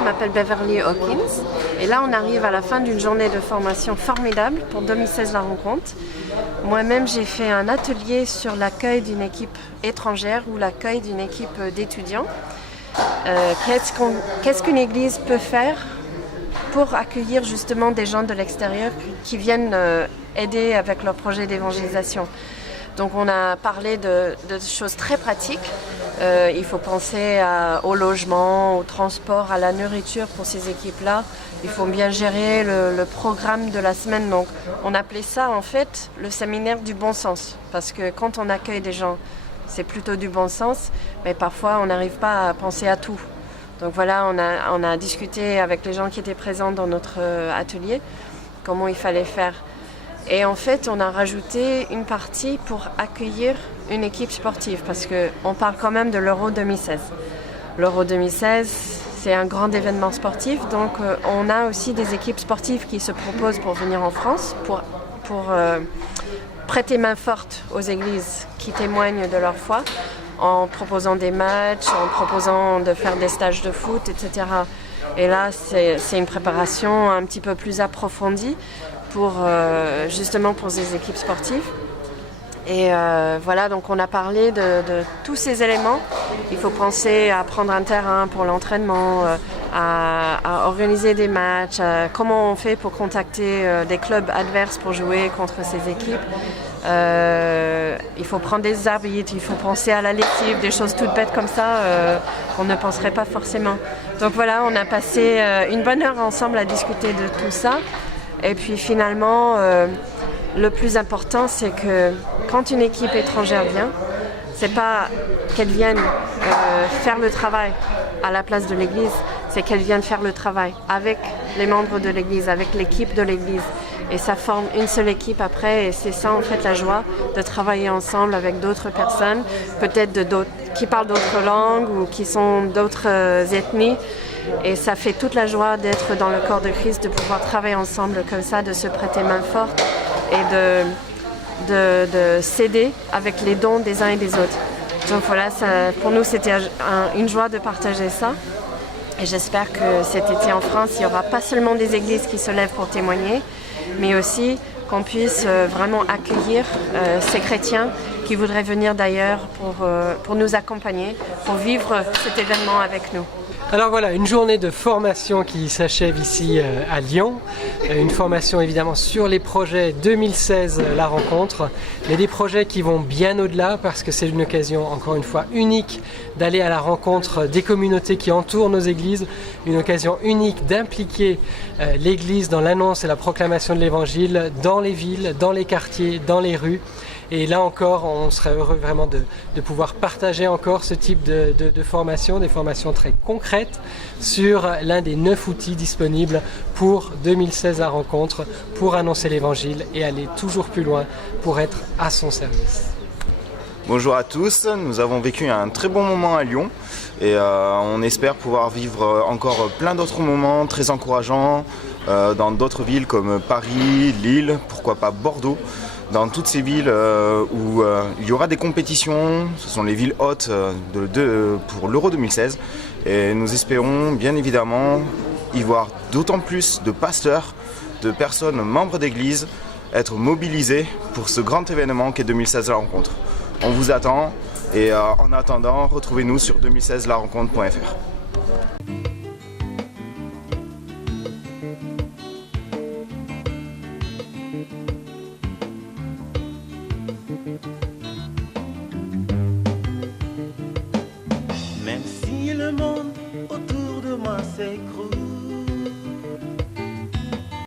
je m'appelle Beverly Hawkins et là on arrive à la fin d'une journée de formation formidable pour 2016 La Rencontre. Moi-même j'ai fait un atelier sur l'accueil d'une équipe étrangère ou l'accueil d'une équipe d'étudiants. Qu'est-ce qu'une église peut faire pour accueillir justement des gens de l'extérieur qui viennent aider avec leur projet d'évangélisation. Donc on a parlé de choses très pratiques. Il faut penser au logement, au transport, à la nourriture pour ces équipes-là. Il faut bien gérer le programme de la semaine. Donc on appelait ça en fait le séminaire du bon sens. Parce que quand on accueille des gens, c'est plutôt du bon sens, mais parfois on n'arrive pas à penser à tout. Donc voilà, on a discuté avec les gens qui étaient présents dans notre atelier, comment il fallait faire. Et en fait, on a rajouté une partie pour accueillir une équipe sportive, parce qu'on parle quand même de l'Euro 2016. L'Euro 2016, c'est un grand événement sportif, donc on a aussi des équipes sportives qui se proposent pour venir en France, pour prêter main forte aux églises qui témoignent de leur foi, en proposant des matchs, en proposant de faire des stages de foot, etc. Et là, c'est une préparation un petit peu plus approfondie justement pour ces équipes sportives. Et voilà, donc on a parlé de tous ces éléments. Il faut penser à prendre un terrain pour l'entraînement, à organiser des matchs, comment on fait pour contacter des clubs adverses pour jouer contre ces équipes. Il faut prendre des arbitres, il faut penser à la lessive, des choses toutes bêtes comme ça qu'on ne penserait pas forcément. Donc voilà, on a passé une bonne heure ensemble à discuter de tout ça. Et puis finalement, le plus important, c'est que quand une équipe étrangère vient, c'est pas qu'elle vienne faire le travail à la place de l'église, c'est qu'elle vienne faire le travail avec les membres de l'église, avec l'équipe de l'église. Et ça forme une seule équipe après, et c'est ça en fait la joie de travailler ensemble avec d'autres personnes, peut-être qui parlent d'autres langues ou qui sont d'autres ethnies. Et ça fait toute la joie d'être dans le corps de Christ, de pouvoir travailler ensemble comme ça, de se prêter main forte et de s'aider avec les dons des uns et des autres. Donc voilà, pour nous c'était une joie de partager ça. Et j'espère que cet été en France, il n'y aura pas seulement des églises qui se lèvent pour témoigner, mais aussi qu'on puisse vraiment accueillir ces chrétiens qui voudraient venir d'ailleurs pour nous accompagner, pour vivre cet événement avec nous. Alors voilà, une journée de formation qui s'achève ici à Lyon. Une formation évidemment sur les projets 2016 La Rencontre, mais des projets qui vont bien au-delà parce que c'est une occasion encore une fois unique d'aller à la rencontre des communautés qui entourent nos églises, une occasion unique d'impliquer l'église dans l'annonce et la proclamation de l'évangile dans les villes, dans les quartiers, dans les rues. Et là encore, on serait heureux vraiment de pouvoir partager encore ce type de formation, des formations très concrètes sur l'un des 9 outils disponibles pour 2016 La Rencontre, pour annoncer l'évangile et aller toujours plus loin pour être à son service. Bonjour à tous, nous avons vécu un très bon moment à Lyon et on espère pouvoir vivre encore plein d'autres moments très encourageants dans d'autres villes comme Paris, Lille, pourquoi pas Bordeaux. Dans toutes ces villes où il y aura des compétitions, ce sont les villes hôtes pour l'Euro 2016. Et nous espérons bien évidemment y voir d'autant plus de pasteurs, de personnes membres d'église, être mobilisés pour ce grand événement qu'est 2016 La Rencontre. On vous attend et en attendant, retrouvez-nous sur 2016larencontre.fr. Même si le monde autour de moi s'écroule,